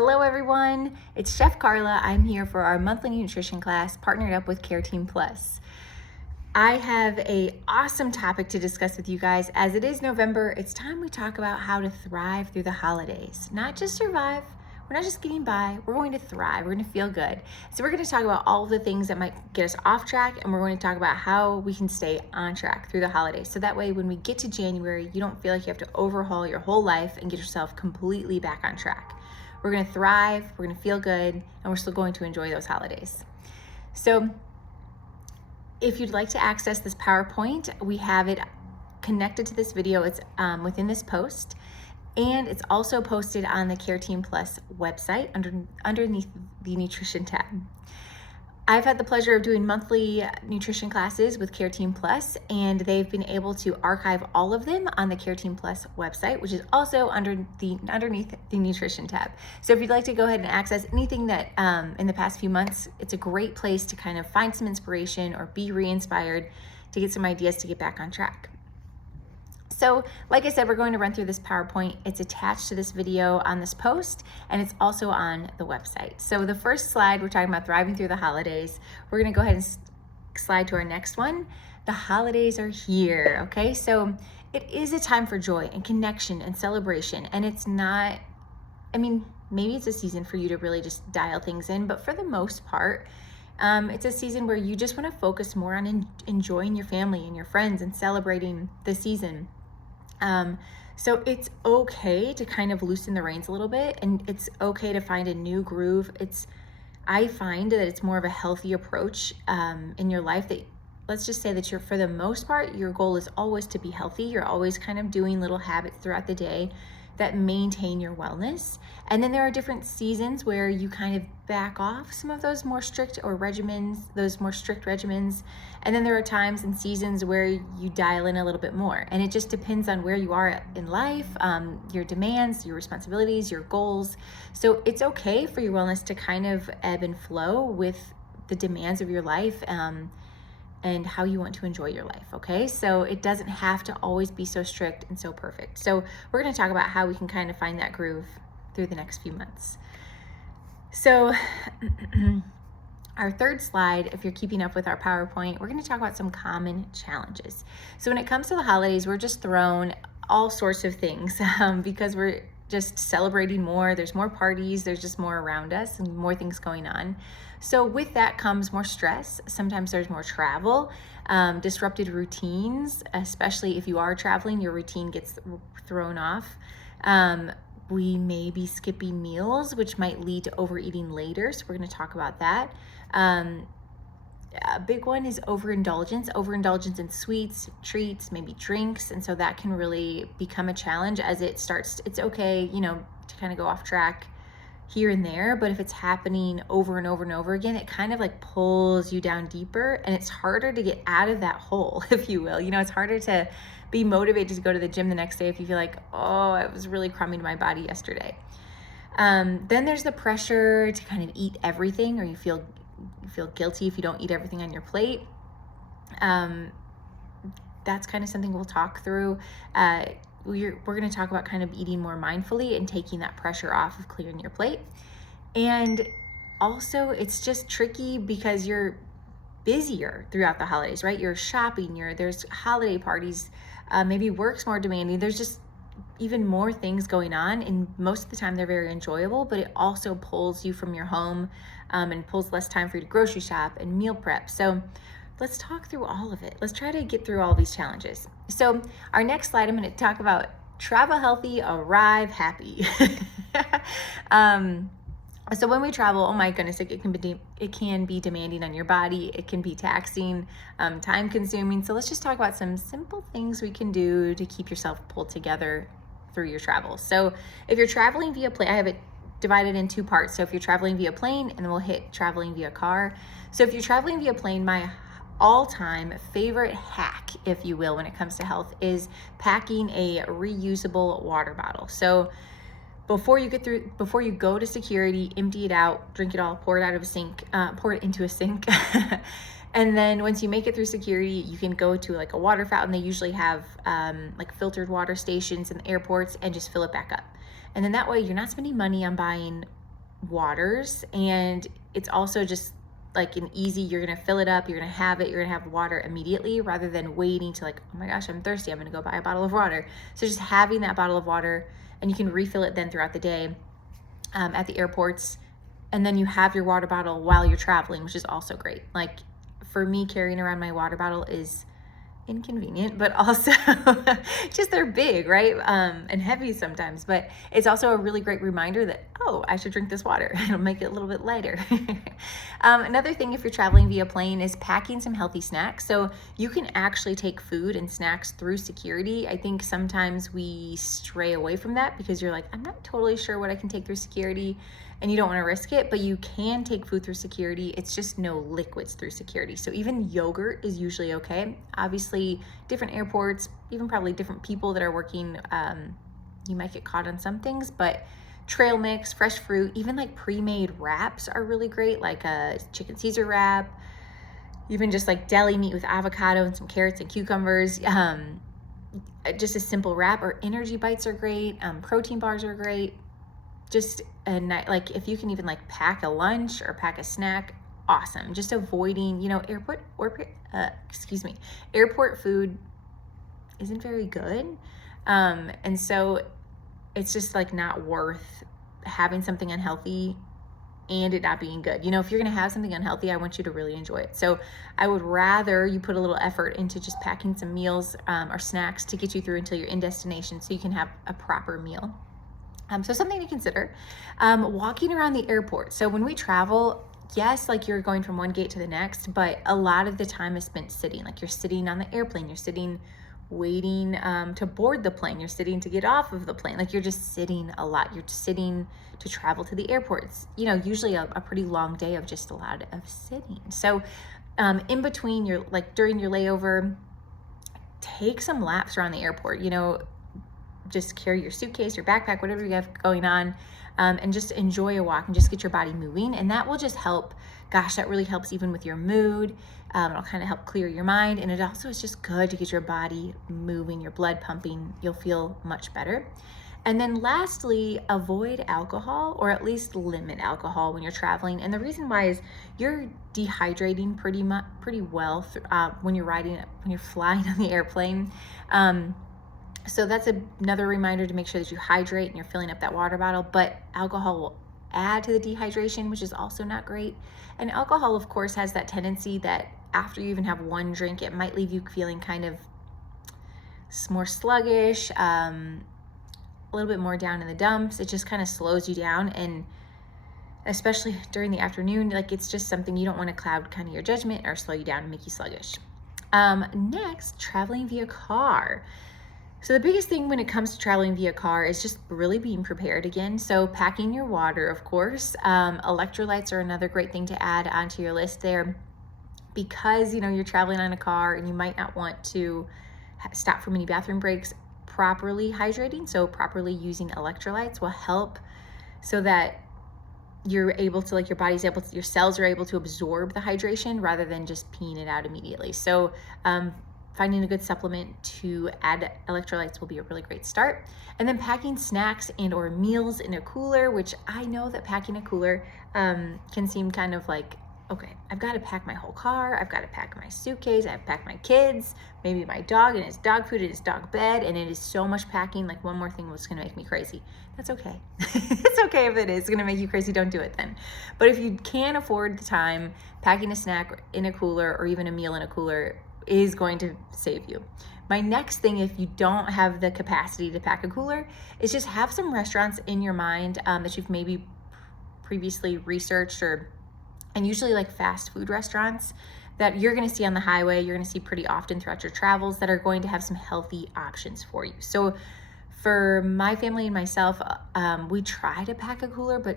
Hello everyone, it's Chef Karla. I'm here for our monthly nutrition class partnered up with Care Team Plus. I have an awesome topic to discuss with you guys. As it is November, it's time we talk about how to thrive through the holidays. Not just survive, we're not just getting by, we're going to thrive, we're going to feel good. So we're going to talk about all the things that might get us off track, and we're going to talk about how we can stay on track through the holidays. So that way when we get to January, you don't feel like you have to overhaul your whole life and get yourself completely back on track. We're going to thrive, we're going to feel good, and we're still going to enjoy those holidays. So if you'd like to access this PowerPoint, we have it connected to this video. It's within this post, and it's also posted on the Care Team Plus website underneath the nutrition tab. I've had the pleasure of doing monthly nutrition classes with Care Team Plus, and they've been able to archive all of them on the Care Team Plus website, which is also underneath the nutrition tab. So if you'd like to go ahead and access anything that in the past few months, it's a great place to kind of find some inspiration or be re-inspired to get some ideas to get back on track. So like I said, we're going to run through this PowerPoint. It's attached to this video on this post, and it's also on the website. So the first slide, we're talking about thriving through the holidays. We're gonna go ahead and slide to our next one. The holidays are here, okay? So it is a time for joy and connection and celebration, and it's not, maybe it's a season for you to really just dial things in, but for the most part, it's a season where you just wanna focus more on enjoying your family and your friends and celebrating the season. So it's okay to kind of loosen the reins a little bit, and it's okay to find a new groove. I find that it's more of a healthy approach in your life. That let's just say that for the most part, your goal is always to be healthy. You're always kind of doing little habits throughout the day that maintain your wellness. And then there are different seasons where you kind of back off some of those more strict regimens. And then there are times and seasons where you dial in a little bit more. And it just depends on where you are in life, your demands, your responsibilities, your goals. So it's okay for your wellness to kind of ebb and flow with the demands of your life, and how you want to enjoy your life, okay? So it doesn't have to always be so strict and so perfect. So we're gonna talk about how we can kind of find that groove through the next few months. So our third slide, if you're keeping up with our PowerPoint, we're gonna talk about some common challenges. So when it comes to the holidays, we're just thrown all sorts of things because we're just celebrating more. There's more parties, there's just more around us and more things going on. So with that comes more stress. Sometimes there's more travel, disrupted routines, especially if you are traveling, your routine gets thrown off. We may be skipping meals, which might lead to overeating later. So we're gonna talk about that. A big one is overindulgence in sweets, treats, maybe drinks. And so that can really become a challenge as it's okay, to kind of go off track here and there, but if it's happening over and over and over again, it kind of like pulls you down deeper, and it's harder to get out of that hole, if you will. It's harder to be motivated to go to the gym the next day if you feel like, oh, I was really crumbing my body yesterday. Then there's the pressure to kind of eat everything, or you feel guilty if you don't eat everything on your plate. That's kind of something we'll talk through. We're going to talk about kind of eating more mindfully and taking that pressure off of clearing your plate. And also it's just tricky because you're busier throughout the holidays, right? You're shopping, there's holiday parties, maybe work's more demanding. There's just even more things going on, and most of the time they're very enjoyable, but it also pulls you from your home and pulls less time for you to grocery shop and meal prep. So let's talk through all of it. Let's try to get through all these challenges. So our next slide, I'm going to talk about travel healthy, arrive happy. So when we travel, oh my goodness, it can be demanding on your body. It can be taxing, time consuming. So let's just talk about some simple things we can do to keep yourself pulled together through your travels. So if you're traveling via plane, I have it divided in two parts. So if you're traveling via plane, and then we'll hit traveling via car. So if you're traveling via plane, my all-time favorite hack, if you will, when it comes to health is packing a reusable water bottle. So before you go to security, empty it out, drink it all, pour it into a sink. And then once you make it through security, you can go to like a water fountain. They usually have like filtered water stations in the airports, and just fill it back up. And then that way you're not spending money on buying waters, and it's also just like an easy, you're gonna fill it up, you're gonna have water immediately rather than waiting to like, oh my gosh, I'm thirsty, I'm gonna go buy a bottle of water. So just having that bottle of water, and you can refill it then throughout the day at the airports, and then you have your water bottle while you're traveling, which is also great. Like for me, carrying around my water bottle is inconvenient, but also just they're big, right? And heavy sometimes, but it's also a really great reminder that, oh, I should drink this water. It'll make it a little bit lighter. Another thing, if you're traveling via plane, is packing some healthy snacks. So you can actually take food and snacks through security. I think sometimes we stray away from that because you're like, I'm not totally sure what I can take through security, and you don't want to risk it, but you can take food through security. It's just no liquids through security. So even yogurt is usually okay. Obviously, different airports, even probably different people that are working, you might get caught on some things, but trail mix, fresh fruit, even like pre-made wraps are really great, like a chicken Caesar wrap, even just like deli meat with avocado and some carrots and cucumbers. Just a simple wrap, or energy bites are great. Protein bars are great. Just a night, like if you can even like pack a lunch or pack a snack, awesome. Just avoiding, airport food isn't very good. And so it's just like not worth having something unhealthy and it not being good. If you're going to have something unhealthy, I want you to really enjoy it. So I would rather you put a little effort into just packing some meals or snacks to get you through until you're in destination so you can have a proper meal. So something to consider, walking around the airport. So when we travel, yes, like you're going from one gate to the next, but a lot of the time is spent sitting. Like you're sitting on the airplane, you're sitting waiting to board the plane, you're sitting to get off of the plane. Like you're just sitting a lot. You're sitting to travel to the airports. Usually a pretty long day of just a lot of sitting. So in between, during your layover, take some laps around the airport. Just carry your suitcase, your backpack, whatever you have going on, and just enjoy a walk and just get your body moving. And that will just help. Gosh, that really helps even with your mood. It'll kind of help clear your mind. And it also is just good to get your body moving, your blood pumping. You'll feel much better. And then lastly, avoid alcohol, or at least limit alcohol when you're traveling. And the reason why is you're dehydrating pretty well when you're flying on the airplane. So that's another reminder to make sure that you hydrate and you're filling up that water bottle, but alcohol will add to the dehydration, which is also not great. And alcohol, of course, has that tendency that after you even have one drink, it might leave you feeling kind of more sluggish, a little bit more down in the dumps. It just kind of slows you down, and especially during the afternoon, like it's just something you don't want to cloud kind of your judgment or slow you down and make you sluggish. Next, traveling via car. So the biggest thing when it comes to traveling via car is just really being prepared again. So packing your water, of course. Electrolytes are another great thing to add onto your list there, because you're traveling on a car and you might not want to stop for many bathroom breaks. Properly hydrating, so properly using electrolytes, will help so that you're able to, your cells are able to absorb the hydration rather than just peeing it out immediately. So finding a good supplement to add electrolytes will be a really great start. And then packing snacks and or meals in a cooler, which I know that packing a cooler can seem kind of like, okay, I've got to pack my whole car, I've got to pack my suitcase, I've packed my kids, maybe my dog and his dog food and his dog bed, and it is so much packing. Like one more thing was going to make me crazy. That's okay. It's okay if it is going to make you crazy, don't do it then. But if you can afford the time, packing a snack in a cooler or even a meal in a cooler is going to save you. My next thing, if you don't have the capacity to pack a cooler, is just have some restaurants in your mind that you've maybe previously researched, and usually like fast food restaurants that you're going to see on the highway, you're going to see pretty often throughout your travels, that are going to have some healthy options for you. So for my family and myself, we try to pack a cooler, but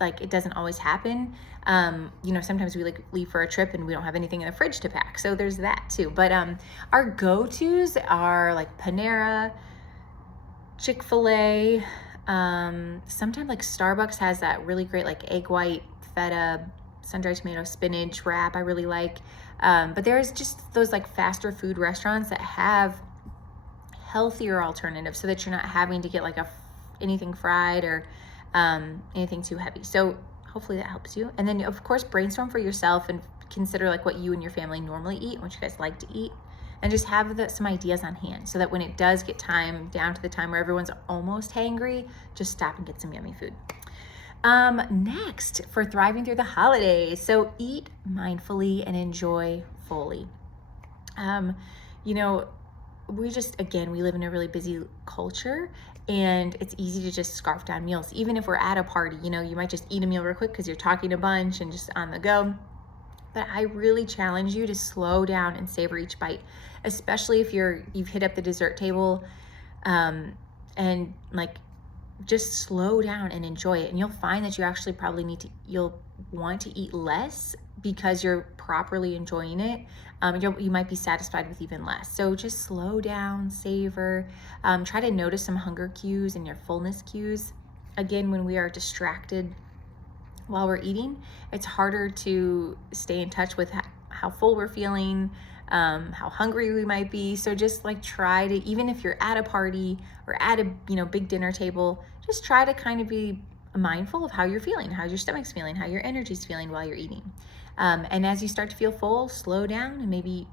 like it doesn't always happen. Sometimes we leave for a trip and we don't have anything in the fridge to pack. So there's that too. But our go-tos are like Panera, Chick-fil-A. Sometimes like Starbucks has that really great like egg white, feta, sun-dried tomato, spinach wrap I really like. But there's just those like faster food restaurants that have healthier alternatives so that you're not having to get like anything fried or anything too heavy. So hopefully that helps you. And then of course, brainstorm for yourself and consider like what you and your family normally eat, what you guys like to eat, and just have some ideas on hand so that when it does get down to the time where everyone's almost hangry, just stop and get some yummy food. Next, for thriving through the holidays. So eat mindfully and enjoy fully. You know, we live in a really busy culture, and it's easy to just scarf down meals. Even if we're at a party, you know, you might just eat a meal real quick because you're talking a bunch and just on the go. But I really challenge you to slow down and savor each bite, especially if you've hit up the dessert table, and like just slow down and enjoy it. And you'll find that you actually you'll want to eat less because you're properly enjoying it. You might be satisfied with even less. So just slow down, savor, try to notice some hunger cues and your fullness cues. Again, when we are distracted while we're eating, it's harder to stay in touch with how full we're feeling, how hungry we might be. So just like try to, even if you're at a party or at a big dinner table, just try to kind of be mindful of how you're feeling, how your stomach's feeling, how your energy's feeling while you're eating. And as you start to feel full, slow down and maybe,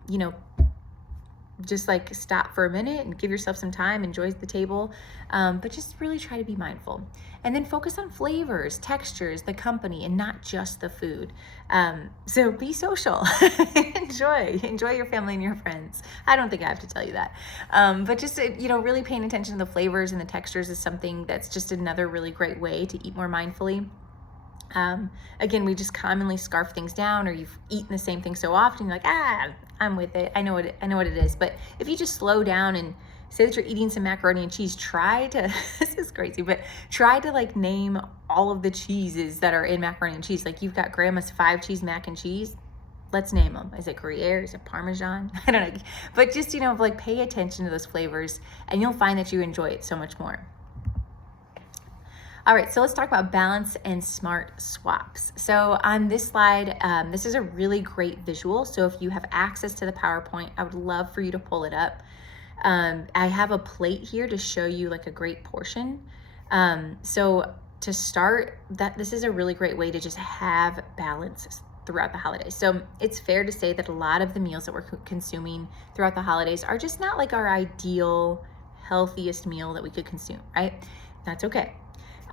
just like stop for a minute and give yourself some time, enjoy the table, but just really try to be mindful. And then focus on flavors, textures, the company, and not just the food. So be social, enjoy your family and your friends. I don't think I have to tell you that. But just, really paying attention to the flavors and the textures is something that's just another really great way to eat more mindfully. Again, we just commonly scarf things down, or you've eaten the same thing so often, you're like, I'm with it. I know what it is. But if you just slow down and say that you're eating some macaroni and cheese, this is crazy, but try to like name all of the cheeses that are in macaroni and cheese. Like you've got grandma's 5-cheese mac and cheese. Let's name them. Is it Gruyere? Is it Parmesan? I don't know. But just, like pay attention to those flavors and you'll find that you enjoy it so much more. All right, so let's talk about balance and smart swaps. So on this slide, this is a really great visual. So if you have access to the PowerPoint, I would love for you to pull it up. I have a plate here to show you like a great portion. So to start, this is a really great way to just have balance throughout the holidays. So it's fair to say that a lot of the meals that we're consuming throughout the holidays are just not like our ideal, healthiest meal that we could consume, right? That's okay.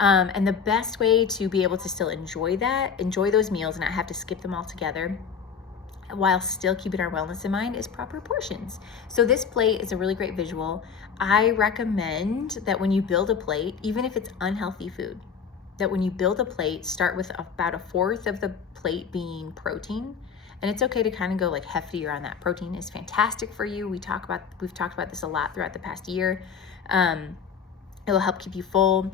And the best way to be able to still enjoy those meals and not have to skip them all together while still keeping our wellness in mind is proper portions. So this plate is a really great visual. I recommend that when you build a plate, even if it's unhealthy food, that when you build a plate, start with about 1/4 of the plate being protein. And it's okay to kind of go like heftier on that. Protein is fantastic for you. We've talked about this a lot throughout the past year. It will help keep you full.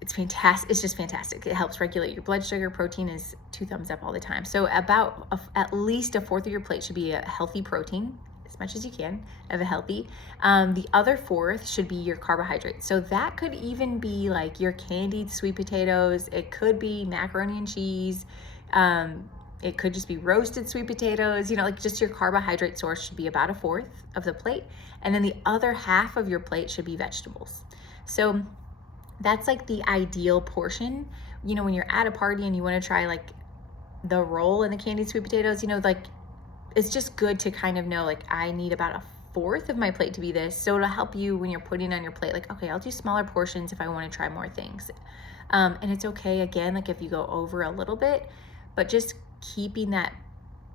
It's fantastic. It's just fantastic. It helps regulate your blood sugar. Protein is 2 thumbs up all the time. So about at least 1/4 of your plate should be a healthy protein, as much as you can of a healthy. The other 1/4 should be your carbohydrates. So that could even be like your candied sweet potatoes. It could be macaroni and cheese. It could just be roasted sweet potatoes. Like just your carbohydrate source should be about 1/4 of the plate. And then the other 1/2 of your plate should be vegetables. So that's like the ideal portion. When you're at a party and you want to try like the roll and the candied sweet potatoes, like it's just good to kind of know like I need about 1/4 of my plate to be this. So it'll help you when you're putting on your plate, like, okay, I'll do smaller portions if I want to try more things. And it's okay, again, like if you go over a little bit, but just keeping that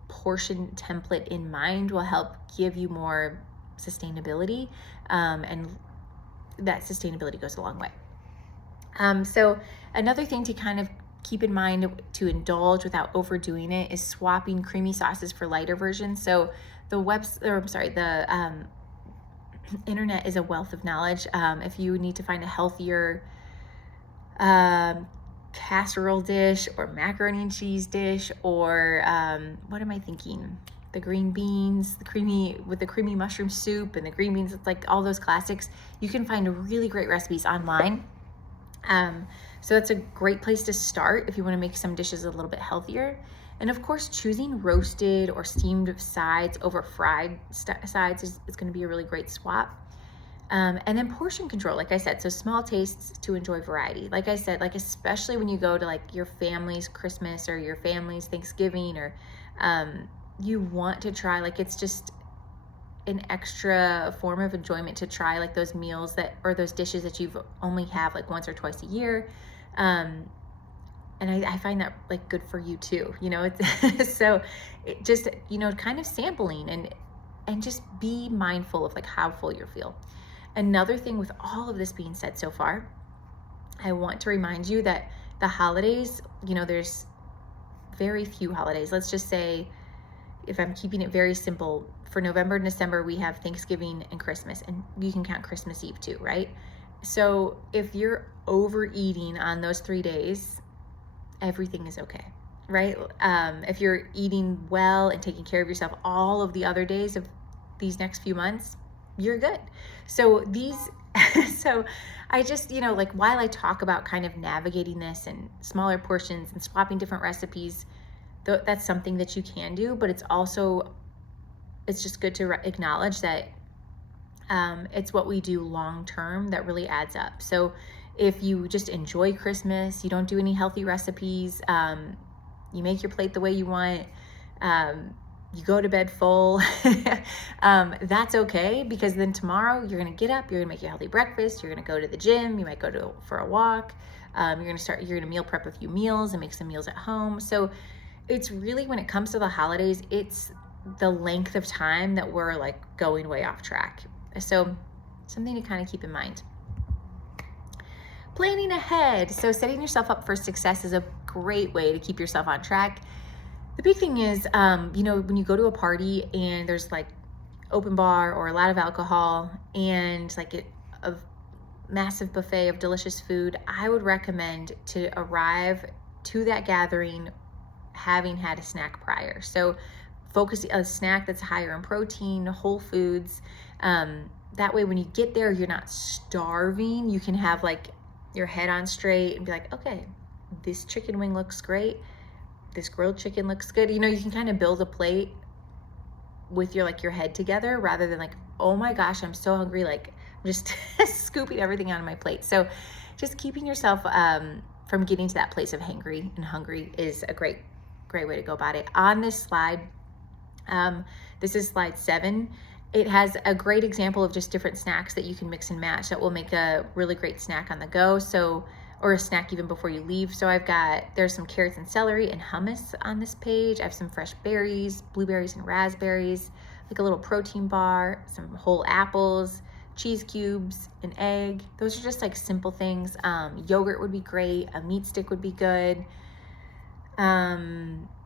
portion template in mind will help give you more sustainability. And that sustainability goes a long way. So another thing to kind of keep in mind to indulge without overdoing it is swapping creamy sauces for lighter versions. So the internet is a wealth of knowledge. If you need to find a healthier casserole dish or macaroni and cheese dish, or what am I thinking? The green beans, the creamy mushroom soup and the green beans, it's like all those classics. You can find really great recipes online. So that's a great place to start if you want to make some dishes a little bit healthier. And of course, choosing roasted or steamed sides over fried sides is going to be a really great swap. And then portion control, like I said, so small tastes to enjoy variety. Like I said, like especially when you go to like your family's Christmas or your family's Thanksgiving, or you want to try, like it's just an extra form of enjoyment to try like those meals that, or those dishes that you've only have like once or twice a year. And I find that like good for you too, you know, it's so it just, you know, kind of sampling and just be mindful of like how full you feel. Another thing with all of this being said so far, I want to remind you that the holidays, you know, there's very few holidays. Let's just say, if I'm keeping it very simple, for November and December, we have Thanksgiving and Christmas, and you can count Christmas Eve too, right? So if you're overeating on those 3 days, everything is okay, right? If you're eating well and taking care of yourself all of the other days of these next few months, you're good. So so I just, you know, like while I talk about kind of navigating this and smaller portions and swapping different recipes, that's something that you can do, but it's just good to acknowledge that it's what we do long term that really adds up. So if you just enjoy Christmas, you don't do any healthy recipes, you make your plate the way you want, you go to bed full, that's okay, because then tomorrow you're gonna get up, you're gonna make your healthy breakfast, you're gonna go to the gym, you might go for a walk, you're gonna meal prep a few meals and make some meals at home. So it's really, when it comes to the holidays, it's the length of time that we're like going way off track. So something to kind of keep in mind. Planning ahead. So setting yourself up for success is a great way to keep yourself on track. The big thing is, you know, when you go to a party and there's like open bar or a lot of alcohol and like a massive buffet of delicious food, I would recommend to arrive to that gathering having had a snack prior. So focus a snack that's higher in protein, whole foods. That way when you get there, you're not starving. You can have like your head on straight and be like, okay, this chicken wing looks great. This grilled chicken looks good. You know, you can kind of build a plate with your head together, rather than like, oh my gosh, I'm so hungry, like I'm just scooping everything out of my plate. So just keeping yourself from getting to that place of hangry and hungry is a great way to go about it. On this slide, this is slide 7. It has a great example of just different snacks that you can mix and match that will make a really great snack on the go. So, or a snack even before you leave. So there's some carrots and celery and hummus on this page. I have some fresh berries, blueberries and raspberries, like a little protein bar, some whole apples, cheese cubes, an egg. Those are just like simple things. Yogurt would be great. A meat stick would be good.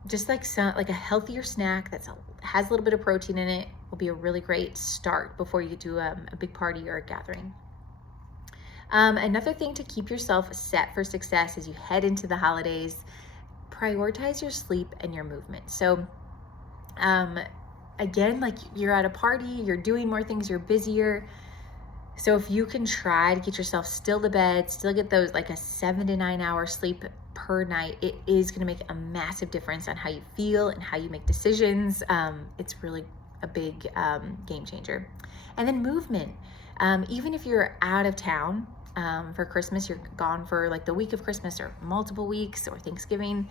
Just like a healthier snack that has a little bit of protein in it will be a really great start before you do a big party or a gathering. Another thing to keep yourself set for success as you head into the holidays, prioritize your sleep and your movement. So again, like you're at a party, you're doing more things, you're busier. So if you can try to get yourself still to bed, still get those like a 7 to 9 hour sleep per night, it is going to make a massive difference on how you feel and how you make decisions. It's really a big game changer. And then movement. Even if you're out of town for Christmas, you're gone for like the week of Christmas or multiple weeks or Thanksgiving,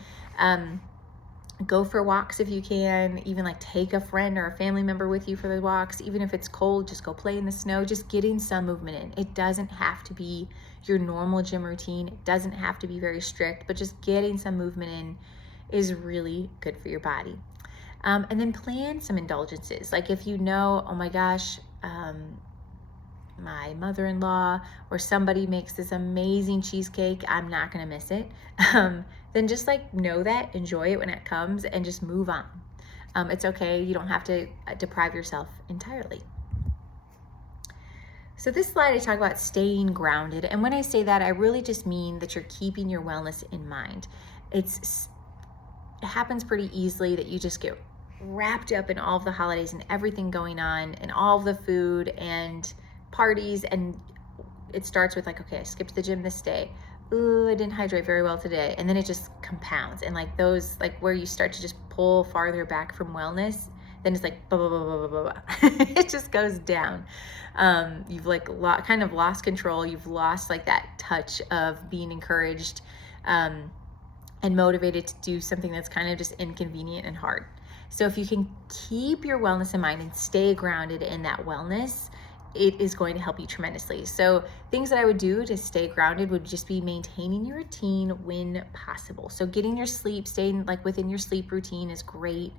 go for walks if you can. Even like take a friend or a family member with you for the walks. Even if it's cold, just go play in the snow. Just getting some movement in. It doesn't have to be your normal gym routine. It doesn't have to be very strict, but just getting some movement in is really good for your body. And then plan some indulgences. Like if you know, oh my gosh, my mother-in-law or somebody makes this amazing cheesecake, I'm not gonna miss it. Then just like know that, enjoy it when it comes, and just move on. It's okay, you don't have to deprive yourself entirely. So this slide, I talk about staying grounded. And when I say that, I really just mean that you're keeping your wellness in mind. It happens pretty easily that you just get wrapped up in all of the holidays and everything going on and all of the food and parties, and it starts with like, okay, I skipped the gym this day. Ooh, I didn't hydrate very well today. And then it just compounds. And like those, like where you start to just pull farther back from wellness, then it's like, blah, blah, blah, blah, blah, blah. It just goes down. You've like kind of lost control. You've lost like that touch of being encouraged and motivated to do something that's kind of just inconvenient and hard. So if you can keep your wellness in mind and stay grounded in that wellness, it is going to help you tremendously. So things that I would do to stay grounded would just be maintaining your routine when possible. So getting your sleep, staying like within your sleep routine is great.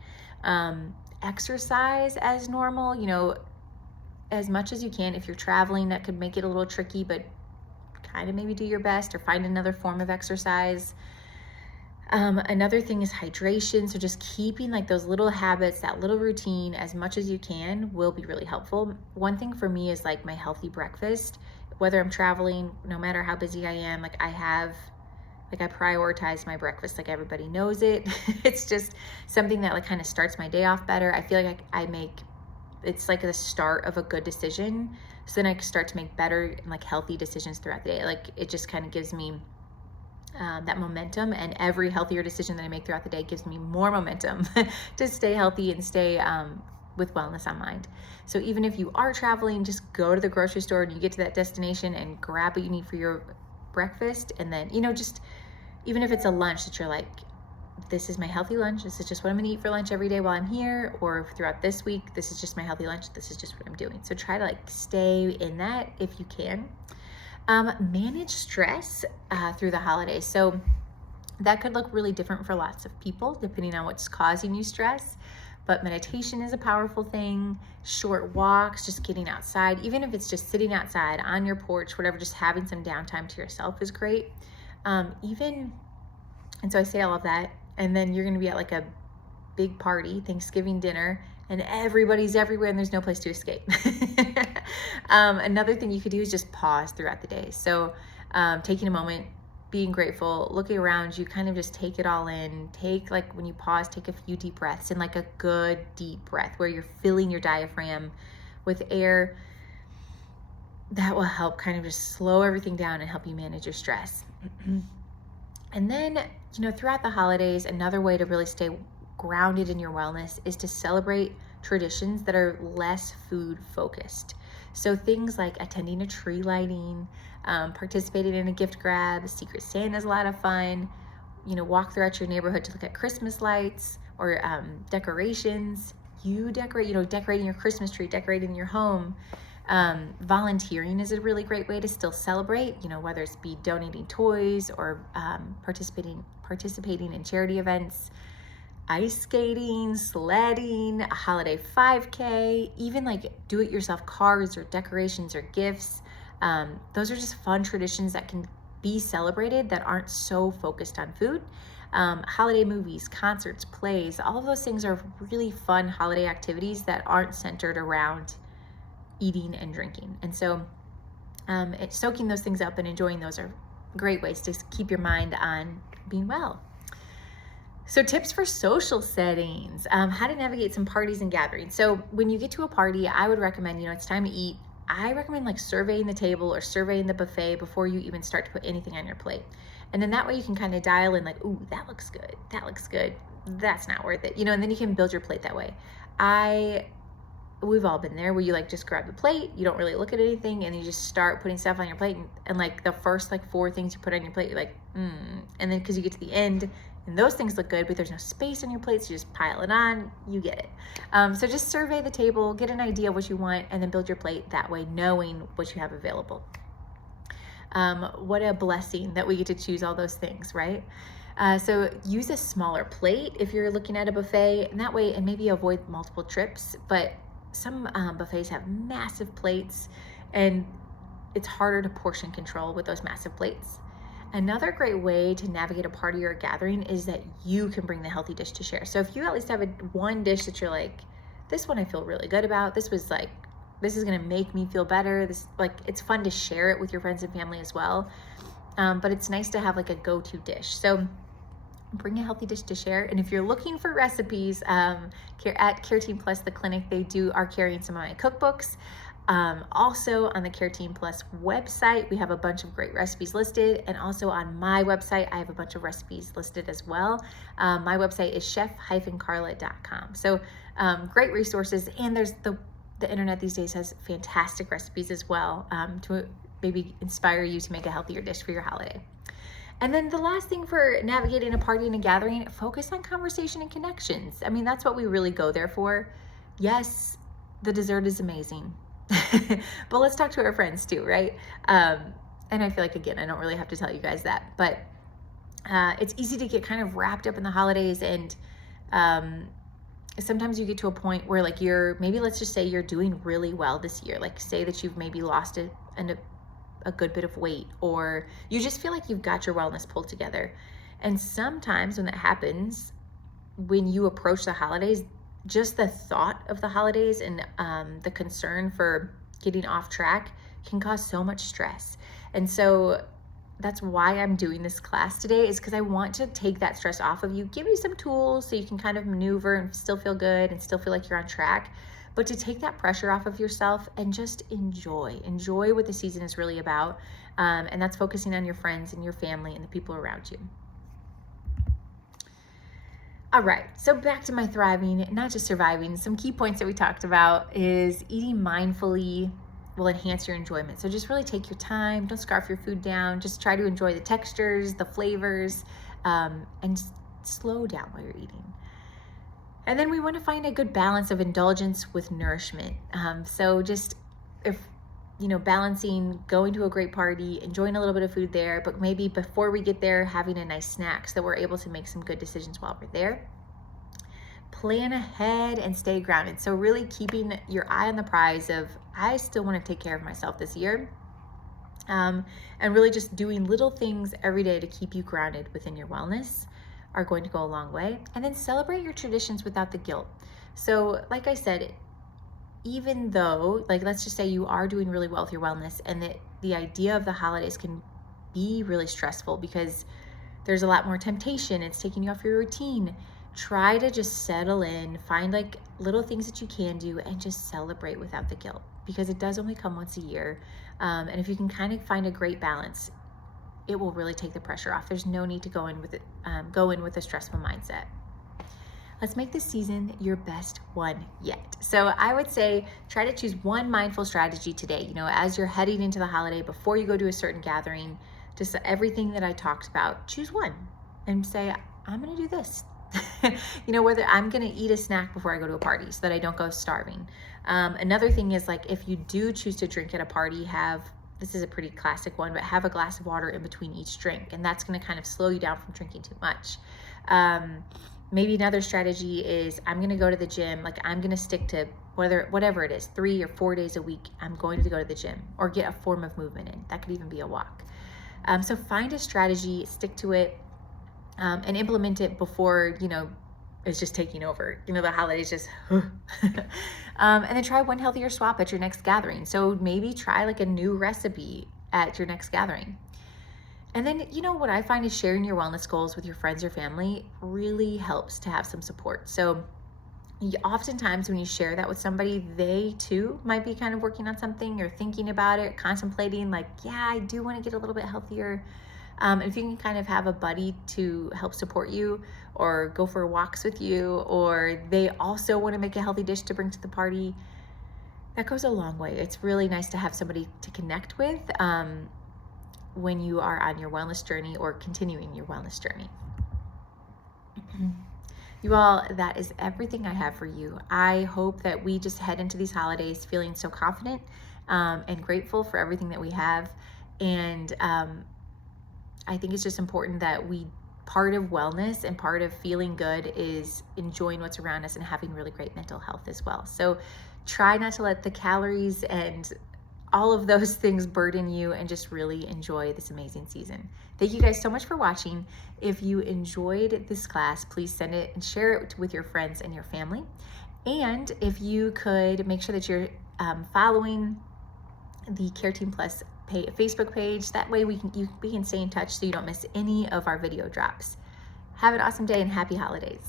Exercise as normal, you know, as much as you can. If you're traveling, that could make it a little tricky, but kind of maybe do your best or find another form of exercise. Another thing is hydration. So just keeping like those little habits, that little routine as much as you can will be really helpful. One thing for me is like my healthy breakfast. Whether I'm traveling, no matter how busy I am, like I prioritize my breakfast, like everybody knows it. It's just something that like kind of starts my day off better. I feel like it's like the start of a good decision. So then I start to make better and like healthy decisions throughout the day. Like it just kind of gives me that momentum, and every healthier decision that I make throughout the day gives me more momentum to stay healthy and stay with wellness on mind. So even if you are traveling, just go to the grocery store and you get to that destination and grab what you need for your breakfast. And then, you know, just even if it's a lunch that you're like, this is my healthy lunch, this is just what I'm gonna eat for lunch every day while I'm here, or throughout this week, this is just my healthy lunch, this is just what I'm doing. So try to like stay in that if you can. Manage stress through the holidays. So that could look really different for lots of people depending on what's causing you stress. But meditation is a powerful thing. Short walks, just getting outside, even if it's just sitting outside on your porch, whatever, just having some downtime to yourself is great. And so I say all of that, and then you're going to be at like a big party, Thanksgiving dinner, and everybody's everywhere and there's no place to escape. Another thing you could do is just pause throughout the day. So taking a moment, being grateful, looking around you, kind of just take it all in. When you pause, take a few deep breaths, and like a good deep breath where you're filling your diaphragm with air. That will help kind of just slow everything down and help you manage your stress. And then, you know, throughout the holidays, another way to really stay grounded in your wellness is to celebrate traditions that are less food focused. So things like attending a tree lighting, participating in a gift grab, Secret Santa is a lot of fun. You know, walk throughout your neighborhood to look at Christmas lights or decorations. Decorating your Christmas tree, decorating your home. Volunteering is a really great way to still celebrate, you know, whether it's be donating toys or participating in charity events. Ice skating, sledding, a holiday 5K, even like do-it-yourself cards or decorations or gifts. Those are just fun traditions that can be celebrated that aren't so focused on food. Holiday movies, concerts, plays, all of those things are really fun holiday activities that aren't centered around eating and drinking. And so soaking those things up and enjoying those are great ways to keep your mind on being well. So tips for social settings, how to navigate some parties and gatherings. So when you get to a party, I would recommend, you know, it's time to eat. I recommend like surveying the table or surveying the buffet before you even start to put anything on your plate. And then that way you can kind of dial in like, ooh, that looks good. That looks good. That's not worth it. You know, and then you can build your plate that way. We've all been there where you like just grab the plate, you don't really look at anything, and you just start putting stuff on your plate, and like the first like 4 things you put on your plate, you're like, and then because you get to the end and those things look good, but there's no space on your plate, so you just pile it on, you get it. So just survey the table, get an idea of what you want, and then build your plate that way, knowing what you have available. What a blessing that we get to choose all those things, right? So use a smaller plate if you're looking at a buffet, and that way, and maybe avoid multiple trips, but some buffets have massive plates, and it's harder to portion control with those massive plates. Another great way to navigate a party or a gathering is that you can bring the healthy dish to share. So if you at least have one dish that you're like, this one I feel really good about, this is gonna make me feel better, it's fun to share it with your friends and family as well. But it's nice to have like a go-to dish. So bring a healthy dish to share. And if you're looking for recipes, at Care Team Plus, the clinic, they are carrying some of my cookbooks. Also on the Care Team Plus website, we have a bunch of great recipes listed, and also on my website, I have a bunch of recipes listed as well. My website is chef-karla.com. So great resources, and there's the internet these days has fantastic recipes as well to maybe inspire you to make a healthier dish for your holiday. And then the last thing for navigating a party and a gathering, focus on conversation and connections. I mean, that's what we really go there for. Yes, the dessert is amazing, but let's talk to our friends too, right? And I feel like, again, I don't really have to tell you guys that, but it's easy to get kind of wrapped up in the holidays, and sometimes you get to a point where like maybe let's just say you're doing really well this year. Like say that you've maybe lost a good bit of weight, or you just feel like you've got your wellness pulled together. And sometimes when that happens, when you approach the holidays, just the thought of the holidays and the concern for getting off track can cause so much stress. And so that's why I'm doing this class today, is because I want to take that stress off of you, give you some tools so you can kind of maneuver and still feel good and still feel like you're on track, but to take that pressure off of yourself and just enjoy what the season is really about. And that's focusing on your friends and your family and the people around you. All right, so back to my thriving, not just surviving. Some key points that we talked about is eating mindfully will enhance your enjoyment. So just really take your time, don't scarf your food down, just try to enjoy the textures, the flavors, and slow down while you're eating. And then we want to find a good balance of indulgence with nourishment. So just balancing going to a great party, enjoying a little bit of food there, but maybe before we get there, having a nice snack so that we're able to make some good decisions while we're there. Plan ahead and stay grounded. So really keeping your eye on the prize of, I still want to take care of myself this year. And really just doing little things every day to keep you grounded within your wellness are going to go a long way. And then celebrate your traditions without the guilt. So like I said, even though, like, let's just say you are doing really well with your wellness, and that the idea of the holidays can be really stressful because there's a lot more temptation, it's taking you off your routine. Try to just settle in, find like little things that you can do, and just celebrate without the guilt, because it does only come once a year. And if you can kind of find a great balance, it will really take the pressure off. There's no need to go in with a stressful mindset. Let's make this season your best one yet. So I would say try to choose one mindful strategy today, as you're heading into the holiday, before you go to a certain gathering, just everything that I talked about, choose one and say, I'm going to do this. Whether I'm going to eat a snack before I go to a party so that I don't go starving. Another thing is, like, if you do choose to drink at a party, this is a pretty classic one, but have a glass of water in between each drink, and that's going to kind of slow you down from drinking too much. Maybe another strategy is, I'm going to go to the gym. Like, I'm going to stick to whatever it is, 3 or 4 days a week, I'm going to go to the gym or get a form of movement in. That could even be a walk. So find a strategy, stick to it, and implement it before, it's just taking over. The holidays just, and then try one healthier swap at your next gathering. So maybe try like a new recipe at your next gathering. And then, what I find is sharing your wellness goals with your friends or family really helps to have some support. So oftentimes when you share that with somebody, they too might be kind of working on something or thinking about it, contemplating like, yeah, I do want to get a little bit healthier. If you can kind of have a buddy to help support you, or go for walks with you, or they also want to make a healthy dish to bring to the party, that goes a long way. It's really nice to have somebody to connect with when you are on your wellness journey or continuing your wellness journey. You all, that is everything I have for you. I hope that we just head into these holidays feeling so confident and grateful for everything that we have. And I think it's just important that part of wellness and part of feeling good is enjoying what's around us and having really great mental health as well. So try not to let the calories and all of those things burden you, and just really enjoy this amazing season. Thank you guys so much for watching. If you enjoyed this class, please send it and share it with your friends and your family. And if you could make sure that you're following the Care Team Plus Facebook page, that way we can stay in touch so you don't miss any of our video drops. Have an awesome day and happy holidays.